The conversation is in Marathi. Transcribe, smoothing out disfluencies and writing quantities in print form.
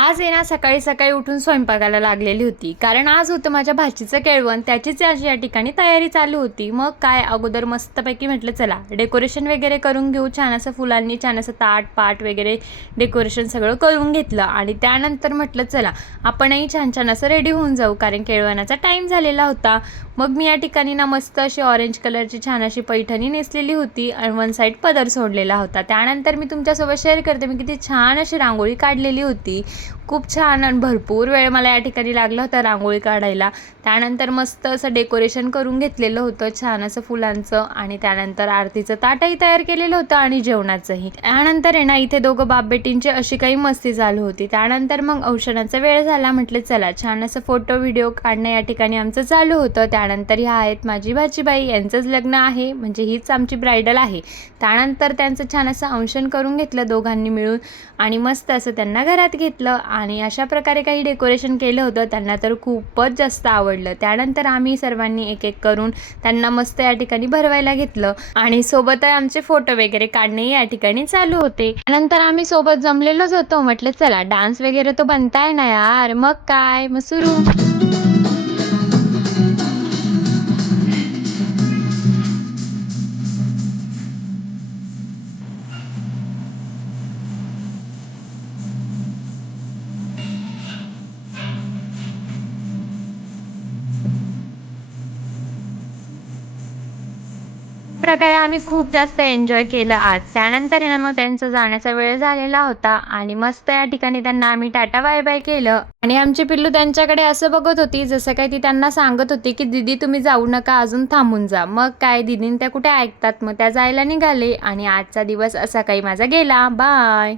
आज आहे ना सकाळी सकाळी उठून स्वयंपाकाला लागलेली होती, कारण आज होतं माझ्या भाचीचं केळवण. त्याचीच आज या ठिकाणी तयारी चालू होती. मग काय अगोदर मस्तपैकी म्हटलं चला डेकोरेशन वगैरे करून घेऊ, छान असं फुलांनी छान असं ताट पाट वगैरे डेकोरेशन सगळं करून घेतलं. आणि त्यानंतर म्हटलं चला आपणही छान छान असं रेडी होऊन जाऊ, कारण केळवणाचा टाईम झालेला होता. मग मी या ठिकाणी ना मस्त अशी ऑरेंज कलरची छान अशी पैठणी नेसलेली होती आणि वन साईड पदर सोडलेला होता. त्यानंतर मी तुमच्यासोबत शेअर करते मी किती छान अशी रांगोळी काढलेली होती. खूप छान आणि भरपूर वेळ मला या ठिकाणी लागला होता रांगोळी काढायला. त्यानंतर मस्त असं डेकोरेशन करून घेतलेलं होतं छान असं फुलांचं, आणि त्यानंतर आरतीचं ताटही तयार केलेलं होतं आणि जेवणाचंही. त्यानंतर आहे ना इथे दोघं बाप बेटींची अशी काही मस्ती चालू होती. त्यानंतर मग औषधाचा वेळ झाला, म्हटलं चला छान असं फोटो व्हिडिओ काढणं या ठिकाणी आमचं चालू होतं. त्यानंतर ह्या आहेत माझी भाचीबाई, यांचंच लग्न आहे, म्हणजे हीच आमची ब्रायडल आहे. त्यानंतर त्यांचं छान असं औषण करून घेतलं दोघांनी मिळून आणि मस्त असं त्यांना घरात घेतलं आणि अशा प्रकारे काही डेकोरेशन केलं होतं. त्यांना तर खूपच जास्त आवडलं. त्यानंतर आम्ही सर्वांनी एक एक करून त्यांना मस्त या ठिकाणी भरवायला घेतलं आणि सोबत आमचे फोटो वगैरे काढणे या ठिकाणी चालू होते. त्यानंतर आम्ही सोबत जमलेलोच होतो. म्हटलं चला डान्स वगैरे तो बनताय ना यार, मग काय मग सुरू. प्रकारे आम्ही खूप जास्त एन्जॉय केलं आज. त्यानंतर आहे ना मग त्यांचा जाण्याचा वेळ झालेला होता आणि मस्त या ठिकाणी त्यांना आम्ही टाटा बाय बाय केलं. आणि आमची पिल्लू त्यांच्याकडे असं बघत होती जसं काही ती त्यांना सांगत होती की दीदी तुम्ही जाऊ नका, अजून थांबून जा. मग काय दीदीन त्या कुठे ऐकतात, मग त्या जायला निघाले आणि आजचा दिवस असा काही माझा गेला. बाय.